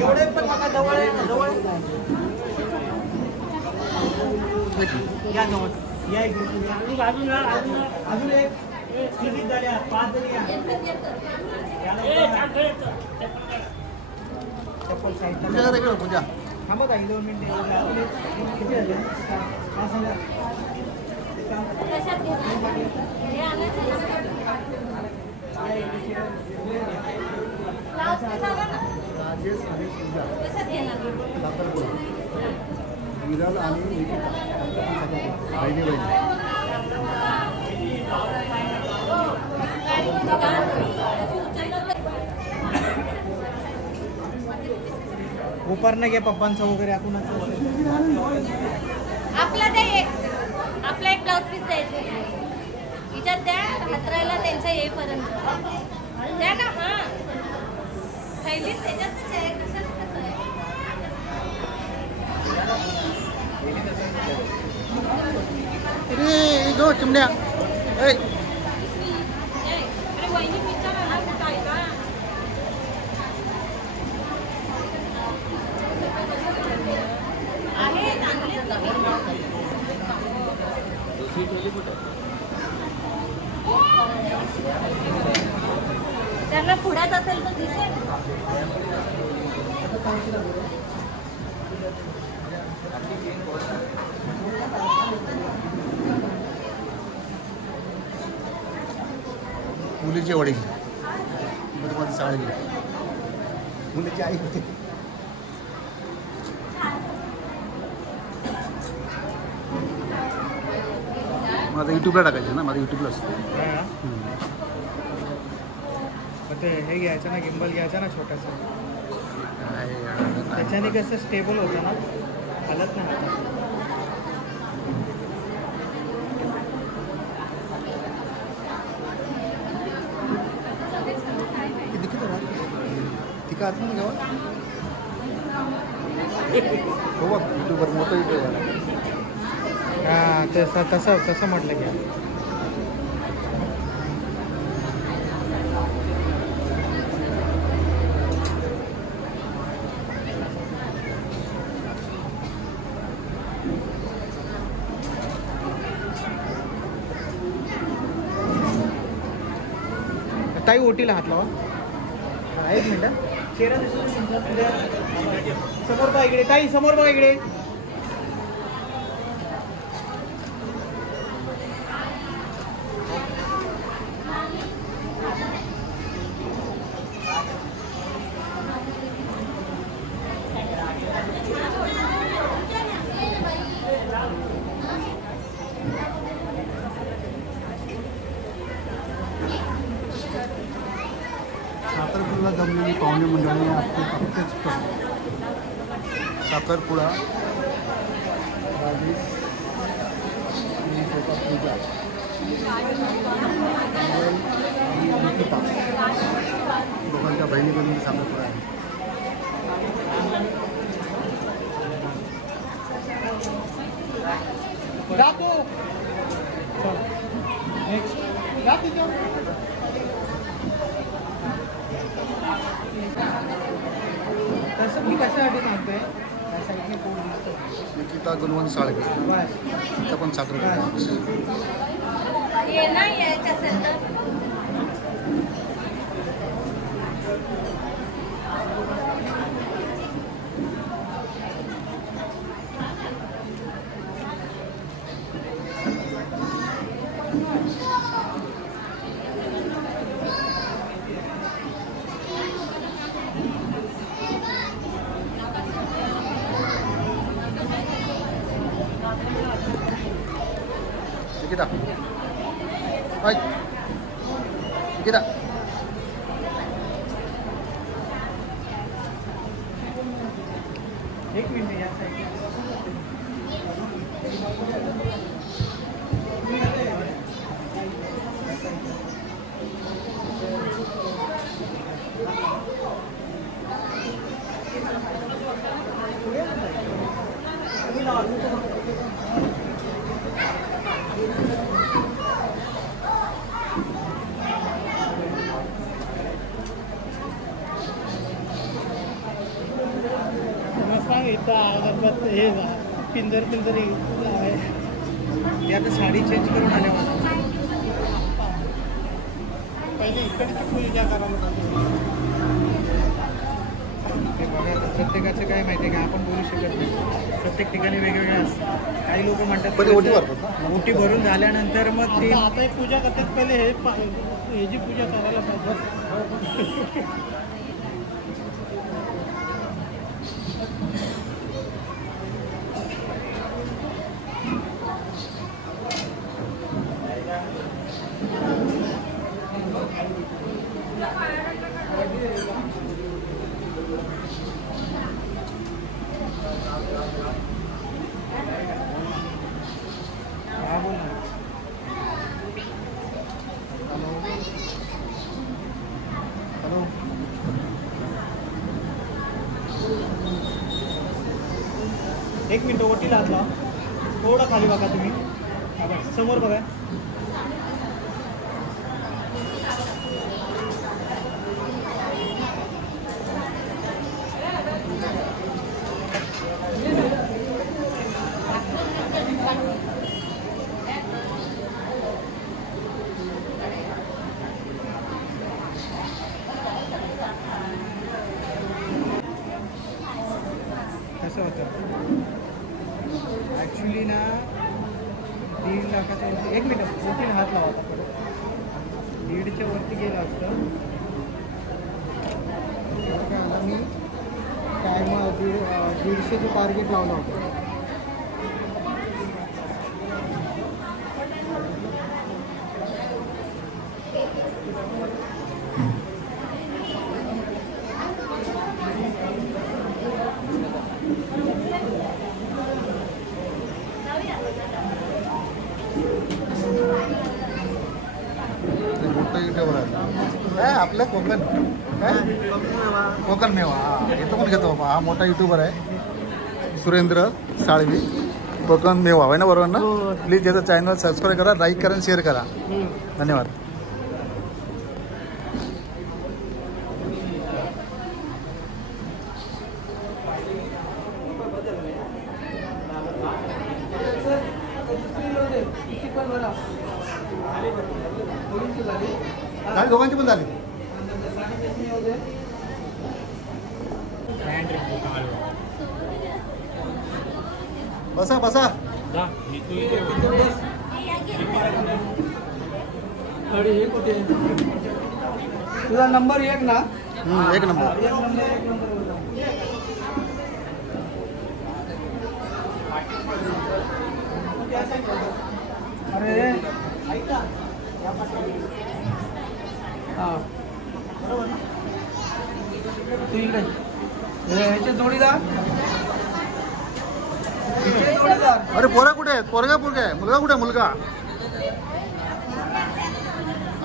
एवढे पण नका जवळ जवळ या जवळ या एक अजून एक किती झाल्या 5 जणी या चप्पल साईडला पूजा थांबा ताई 2 मिनिटे किती झाले 5000 विराल आणि बहिणी उपारणं घ्या पप्पांचं वगैरे आपण आपला आपला एक ब्लाउज पीस द्यायचे हिच्यात द्या हातरायला त्यांच्या येईपर्यंत द्या ना. हा थैली त्याच्यातच आहे कसं कसं आहे अरे दो चिमण्या अरे वहिनी विचारा ना कुठं आहे का आहे चांगले त्यांना पुढ्यात असेल तर दिसेल. मुलीचे वडील मध्ये साळ गेले मुलीची आई होते. माझं यूट्यूबला टाकायचं ना माझं यूट्यूबला असतं. ते हे घ्यायचं ना गिंबल घ्यायचा ना छोटासा त्याच्याने कसं स्टेबल होतं ना हलत नाही हातात. ती का आतमध्ये गावा हो बघ यूट्यूबर मोठं यूट्यूबर हां तसं म्हटलं की ताई ओटीला हात लावा. एक मिनिट चेहरा समोर बघा इकडे ताई समोर बघा इकडे. साखरपुड्याला जमलेली पाहुणे मंडळी अत्तेच साखरपुडा राजेश आणि स्वतः पूजा आणि अंकिता लोकांच्या बहिणी बहिणी साखरपुडा आहे. तसं मी कशासाठी सांगतोय निकिता गुणवंत साळगे तिथं पण साखरपुडा ये ना यायचं असेल तर Nikita. Hai. Nikita. एक मिनिट या इथं अगरबत्ती हे पिंजर आहे ते आता साडी चेंज करून आले मला. पहिले इकडची पूजा करायला पाहिजे. ते बघा प्रत्येकाचं काय माहिती आहे का आपण बोलू शकत नाही. प्रत्येक ठिकाणी वेगवेगळे असतात. काही लोक म्हणतात ओटी भरून झाल्यानंतर मग ते आता एक पूजा करतात. पहिले ह्याची पूजा करायला पाहिजे. एक मिनिट ओटीला हात लावा. थोडं खाली बघा तुम्ही. समोर बघा. कसं होतं ॲक्च्युली ना 1.5 लाखाच्या वरती. एक मिनिट ओटीला हात लावा. आता परत 1.5च्या वरती गेलं असतं. काय आला मी काय मग 150चं टार्गेट लावलं होतं. काय आपलं कोकण काय कोकण मेवा येतो पण घेतो बाबा. हा मोठा युट्यूबर आहे सुरेंद्र साळवी. कोकण मेवा आहे ना बरोबर ना. प्लीज याचं चॅनल सबस्क्राईब करा, लाईक करा आणि शेअर करा. धन्यवाद. झाली दोघांची पण झाली. बसा बसा. तुझा नंबर 1 ना. 1 नंबर. अरे ऐका हां तू इकडे ह्याचे जोडीदार. अरे पोरा कुठे आहेत. पोरगा पोरगा आहे. मुलगा कुठे आहे. मुलगा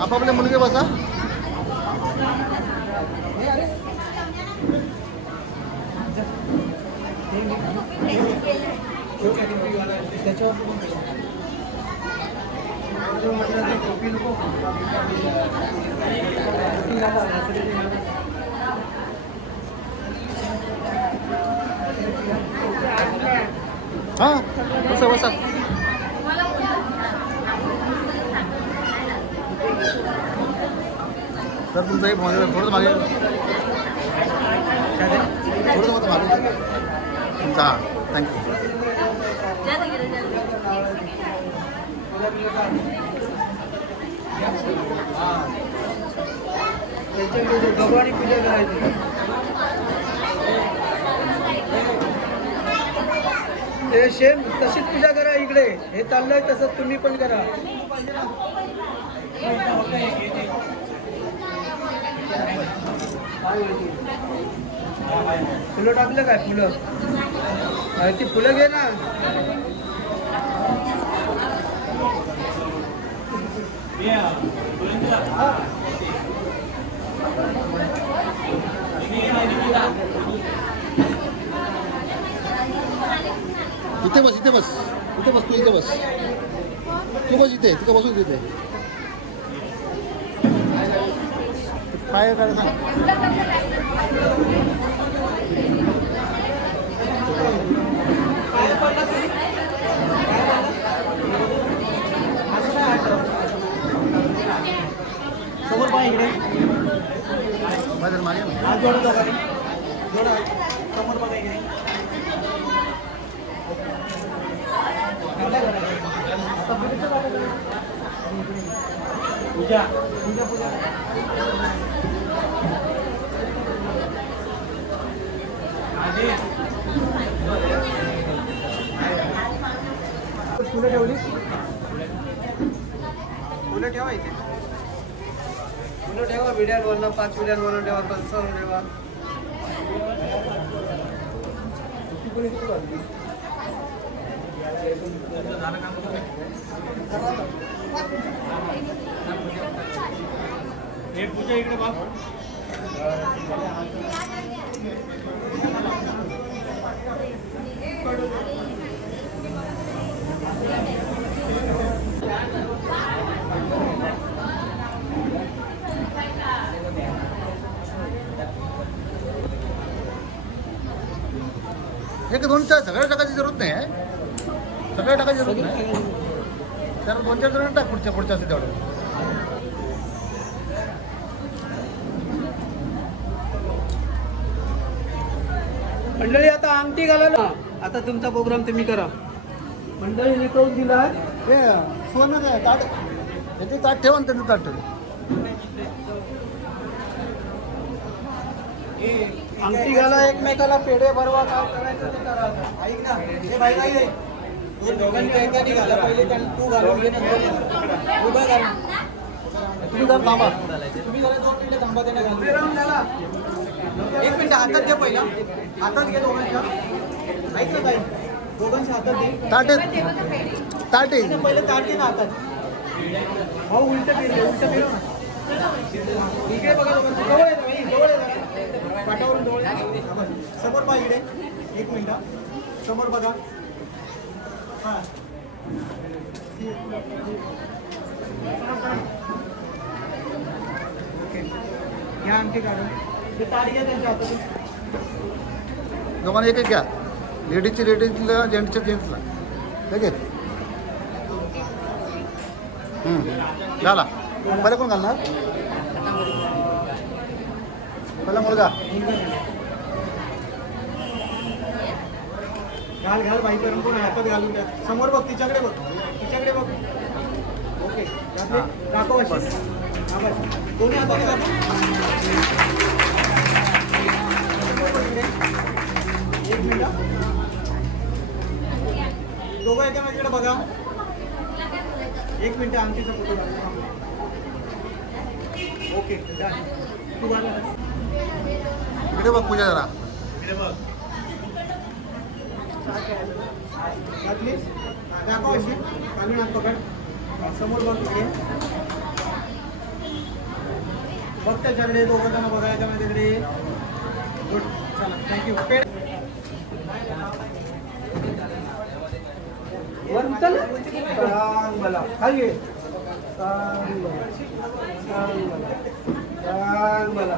आपापले मुलगे बसा. हां बसा बसा. सर तुमचा एक फोन थोडंच मागे थोडंच मत मागे तुमचा. हां थँक्यू. भगवानी पूजा करायची. ते सेम तशीच पूजा करा. इकडे हे चाललंय तसं तुम्ही पण करा. फुलं टाकलं काय. फुलं ती फुलं घे ना. इथे बस इथे बस इथे बस. तू इथे बस. तू बस इथे. तिथं बसून तिथे काय करायचं. जर मागे ना. हात जोडा दोघांनी. जोडा समोर बघा इकडे. आता पुढचं बघा. पूजा पूजा पूजा फुलं ठेवली. फुलं ठेवा इथे. फुलं ठेवा. विड्यांवरनं 5 विड्यांवरनं ठेवा. कलसावर ठेवा. एक पूजा इकडे बघ. एक दोनच्या सगळ्या टाकायची जरूरत नाही आहे. सगळ्या टाकायची जरूरत नाही. तर 2-4 जण टाक पुढच्या असते तेवढं. मंडळी आता अंगठी घाला ना. आता तुमचा प्रोग्राम तुम्ही करा. मंडळी निकळून दिला. हे सोनं काय ताट याचे ताट ठेवा ना. त्यांचं ताट ठेवा. अंगठी घाला. एकमेकाला पेढे भरवा. काय करायचं ते करा. ऐक ना. हे बाई नाही आहे. दोघांनी एकाने घाला. पहिले तू घालून घे. नंतर उभा घाल. तुम्ही जर थांबा. तुम्ही जरा 2 मिनिटं थांबा. त्यांना घालून. 1 मिनिट हातात घे. पहिला हातात घे दोघांच्या. ऐकलं काय. दोघांच्या हातात घे. ताट आहे. पहिले ताट घे ना हातात. भाऊ उलट फिरव ना. इकडे बघा. जवळ आहे. जवळ आहे. पाटावरून जवळ आहे. समोर पहा इकडे. 1 मिनिट समोर बघा. हां ओके. घ्या आणखी काढून. ते ताट घ्या त्यांच्या हातातून. दोघांना एक घ्या. लेडीजला जेंट्सला ठीक आहे. घाला. पहिला कोण घालणार. पहिला मुलगा. घाल घाल. बाई करून कोण हातात घालून द्या. समोर बघ. तिच्याकडे बघ. तिच्याकडे बघ. ओके. दाखव अशी. दोन्ही हाताने दाखव. 1 मिनिट. दोघं एकामेकडे बघा. 1 मिनिट. आमटीचा फोटो दाखव. ओके. तू बघा. इकडे बघ पूजा जरा. इकडे बघ. घातलीस. दाखव अशी. काढून हात पकड. समोर बघ. इकडे बघ. त्याच्याकडे दोघं जण बघा. याच्यामध्ये गुड. चला थँक्यू. मला खाली मला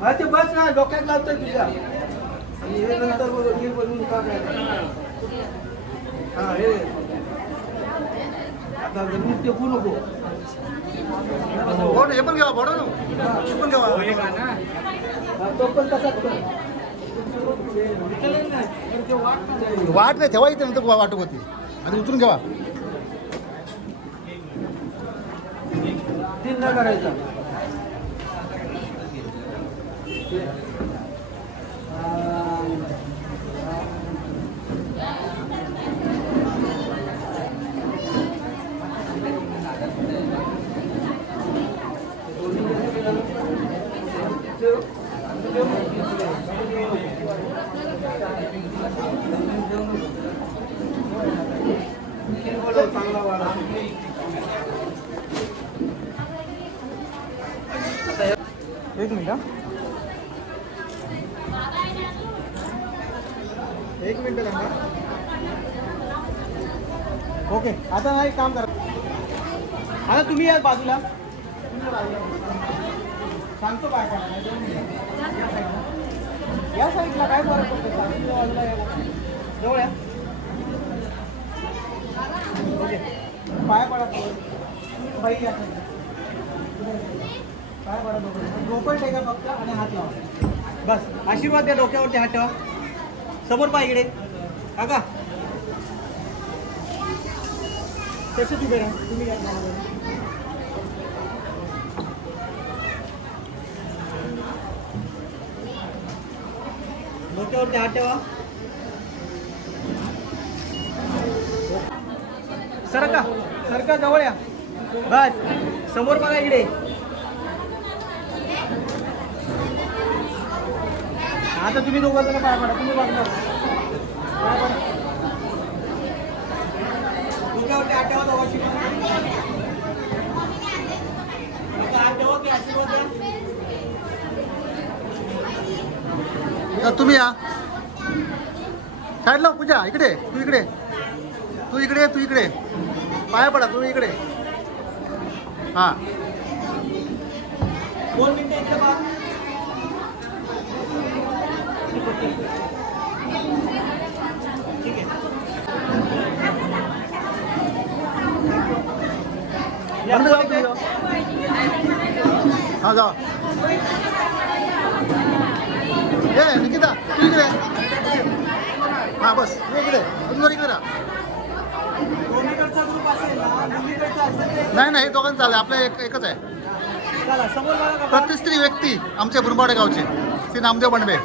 हा ते बस ना. डोक्यात लावतोय तुझ्या. आणि हे नंतर बनवून का काय. हा हे आता नृत्य होऊ नको. हे पण घ्यावा. बडो हे पण घ्यावा. तो पण तसाच कर. वाट नाही ठेवा. इथे नंतर वाटप होती. आणि उतरून घ्यावा. 3 नाही करायचा. चांगला वाला. एक मिनिट. एक मिनिट थांबा. ओके. आता ना एक काम करा. आता तुम्ही या बाजूला. सांगतो काय या साईडला काय फरक पडतो. बाजूला जवळ या. ओके. पाया पडा बाई या पाया पडा डोकं टेका फक्त आणि हात लावा बस. आशीर्वाद द्या. डोक्यावरती हात ठेवा. समोर पाय इकडे काका तसेच उभे राहा तुम्ही. डोक्यावरती हात ठेवा. सरका सरका जवळ या. बस समोर बघा इकडे. आता तुम्ही दोघं जण पाय पडा. तुम्ही बघा पाय पडा. डोक्यावरती हात ठेवा. दोघांची हात ठेवा की आशीर्वाद द्या. तुम्ही या साईडला. पूजा इकडे. तू इकडे. तू इकडे. तू इकडे. पाया पडा. तुम्ही इकडे. हां 2 मिनिटं इकडे बघा. ठीक आहे. हां जा. ए निकिता तू इकडे. हां बस तू इकडे. अजून इकडे राहा. दोन्हीकडचा ग्रुप असेल ना दोन्हीकडचा असेल ते नाही नाही हे दोघांचं चालेल. आपलं एकच आहे. चला समोर बघा काका. प्रतिष्ठित व्यक्ती आमच्या बुरबाडे गावचे श्री नामदेव बंडवे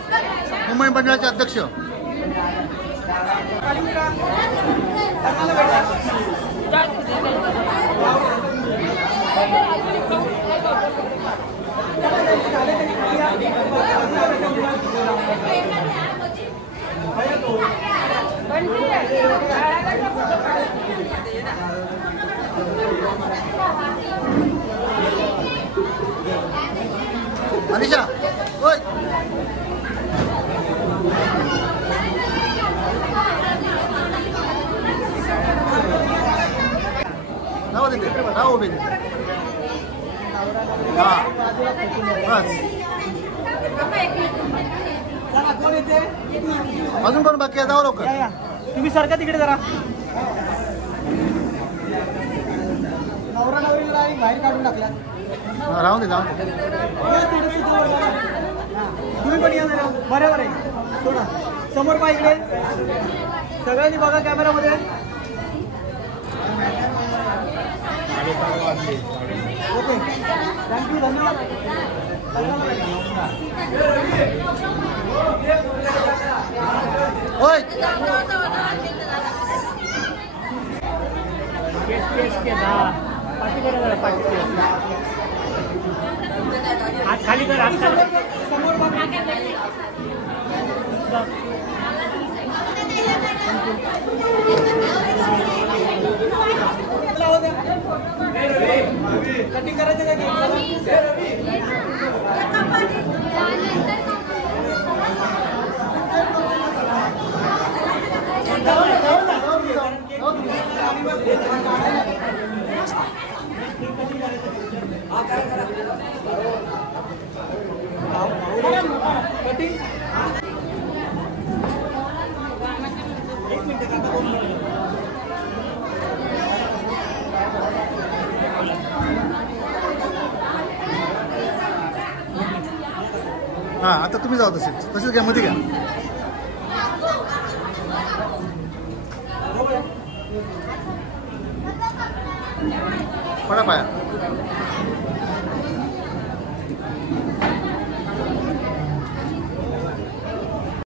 मुंबई मंडळाचे अध्यक्ष. अनिशा ओय राहू दे. राहू उभे. हां बस. चला कोण येते. अजून पण बाकी आहे. जाऊ लवकर. या या तुम्ही सरका तिकडे जरा. नवरा नवरीला बाहेर काढून टाकला. राहू दे. जाऊ दे. तुम्ही पण या जरा. बरोबर आहे. थोडा समोर पाय इकडे. सगळ्यांनी बघा कॅमेरामध्ये. Okay thank you. धन्यवाद. ओय हात खाली कर. हात खाली समोर बघा. कटिंग करायचं का कटिंग. एक मिनिट काका. हां आता तुम्ही जाऊ तसेच घ्या. मध्ये घ्या. पडा पाया.